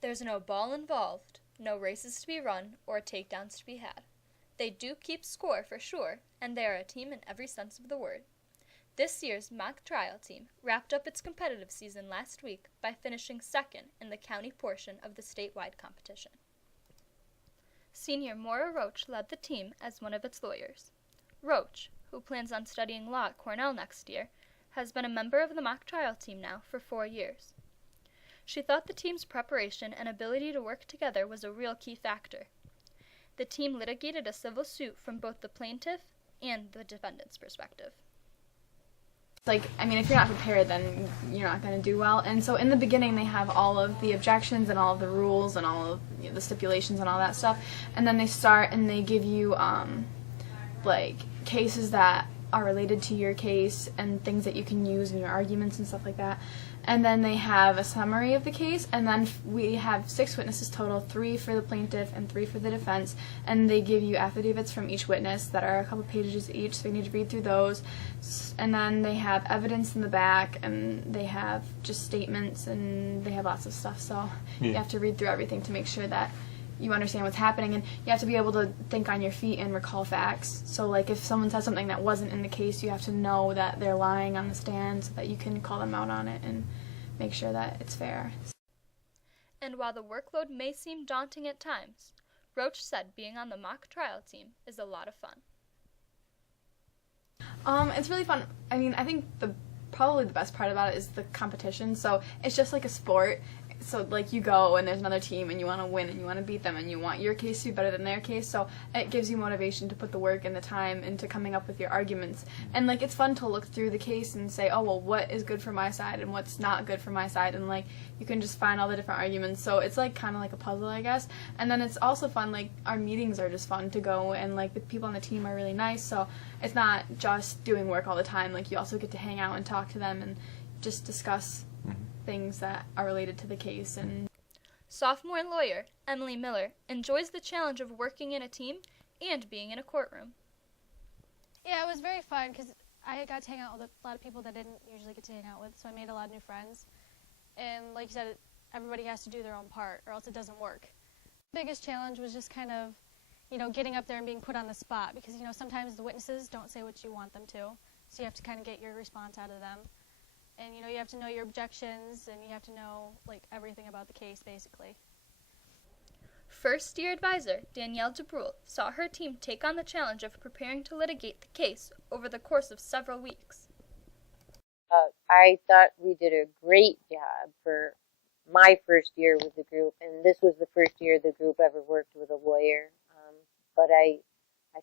There's no ball involved, no races to be run, or takedowns to be had. They do keep score for sure, and they are a team in every sense of the word. This year's mock trial team wrapped up its competitive season last week by finishing second in the county portion of the statewide competition. Senior Maura Roach led the team as one of its lawyers. Roach, who plans on studying law at Cornell next year, has been a member of the mock trial team now for 4 years. She thought the team's preparation and ability to work together was a real key factor. The team litigated a civil suit from both the plaintiff and the defendant's perspective. If you're not prepared, then you're not going to do well. And so in the beginning, they have all of the objections and all of the rules and all of the stipulations and all that stuff. And then they start and they give you, cases that are related to your case and things that you can use in your arguments and stuff like that. And then they have a summary of the case, and then we have 6 witnesses total, 3 for the plaintiff and 3 for the defense, and they give you affidavits from each witness that are a couple pages each, so you need to read through those. And then they have evidence in the back, and they have just statements, and they have lots of stuff, so you have to read through everything to make sure that you understand what's happening, and you have to be able to think on your feet and recall facts. So if someone says something that wasn't in the case, you have to know that they're lying on the stand so that you can call them out on it and make sure that it's fair. And while the workload may seem daunting at times, Roach said being on the mock trial team is a lot of fun. It's really fun. I think probably the best part about it is the competition. So it's just like a sport. So you go and there's another team and you want to win and you want to beat them and you want your case to be better than their case, so it gives you motivation to put the work and the time into coming up with your arguments. And it's fun to look through the case and say, oh well, what is good for my side and what's not good for my side, and you can just find all the different arguments. So it's kind of like a puzzle, I guess. And then it's also fun, our meetings are just fun to go, and the people on the team are really nice, so it's not just doing work all the time. You also get to hang out and talk to them and just discuss things that are related to the case. And sophomore lawyer Emily Miller enjoys the challenge of working in a team and being in a courtroom. Yeah, it was very fun because I got to hang out with a lot of people that I didn't usually get to hang out with, so I made a lot of new friends. And like you said, everybody has to do their own part or else it doesn't work. The biggest challenge was just kind of, getting up there and being put on the spot because, sometimes the witnesses don't say what you want them to, so you have to kind of get your response out of them. And, you have to know your objections, and you have to know, everything about the case, basically. First-year advisor Danielle DeBrule saw her team take on the challenge of preparing to litigate the case over the course of several weeks. I thought we did a great job for my first year with the group, and this was the first year the group ever worked with a lawyer. But I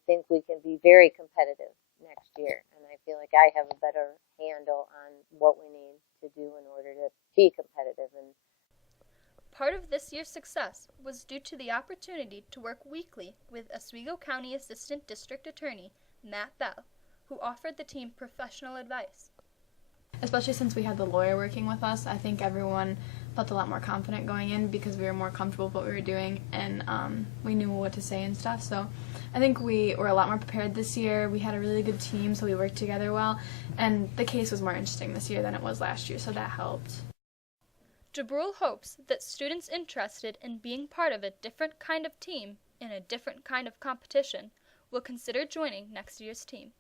think we can be very competitive next year, and I feel like I have a better handle on what we need to do in order to be competitive. And part of this year's success was due to the opportunity to work weekly with Oswego County Assistant District Attorney Matt Bell, who offered the team professional advice. Especially since we had the lawyer working with us, I think everyone felt a lot more confident going in because we were more comfortable with what we were doing, and we knew what to say and stuff. So I think we were a lot more prepared this year. We had a really good team, so we worked together well, and the case was more interesting this year than it was last year, so that helped. DeBrule hopes that students interested in being part of a different kind of team in a different kind of competition will consider joining next year's team.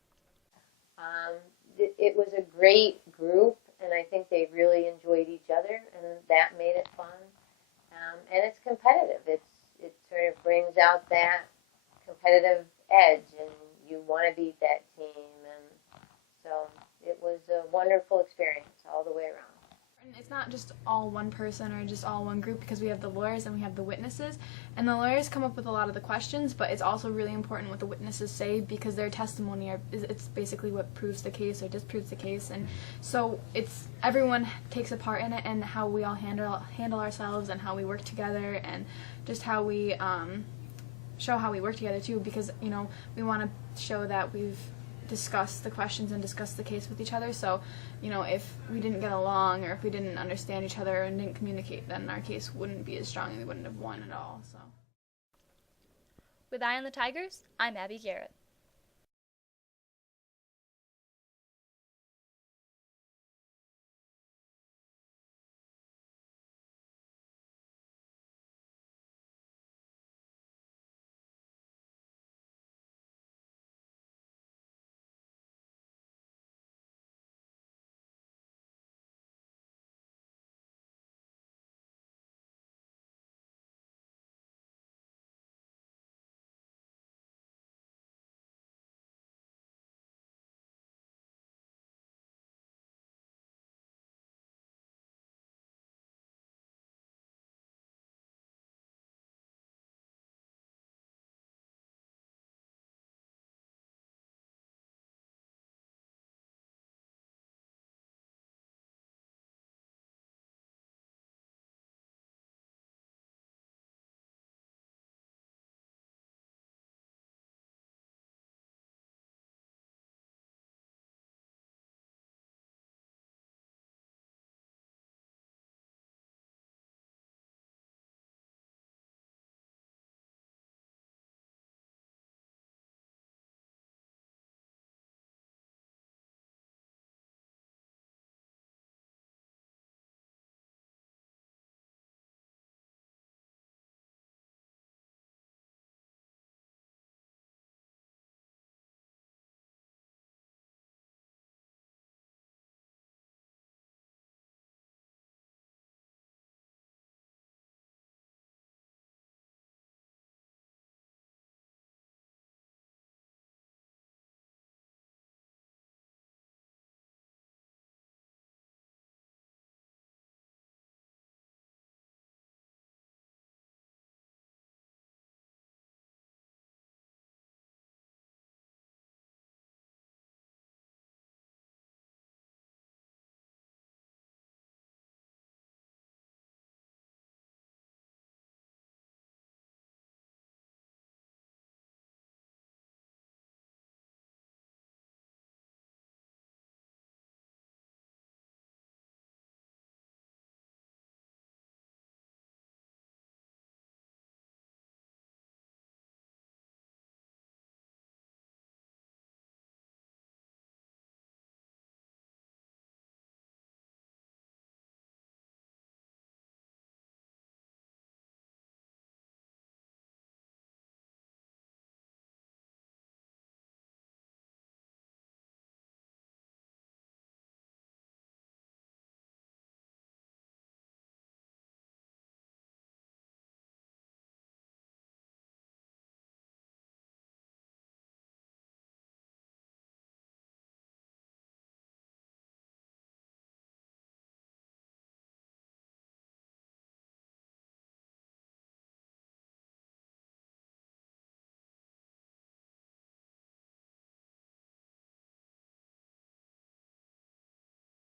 It was a great group, and I think they really enjoyed each other, and that made it fun. And it's competitive. It sort of brings out that competitive edge, and you want to beat that team. And so it was a wonderful experience all the way around. And it's not just all one person or just all one group, because we have the lawyers and we have the witnesses, and the lawyers come up with a lot of the questions, but it's also really important what the witnesses say because their testimony it's basically what proves the case or disproves the case. And so everyone takes a part in it, and how we all handle ourselves and how we work together, and just how we show how we work together too, because we want to show that we've discuss the questions and discuss the case with each other. So, if we didn't get along or if we didn't understand each other and didn't communicate, then our case wouldn't be as strong and we wouldn't have won at all. So, With Eye on the Tigers, I'm Abby Garrett.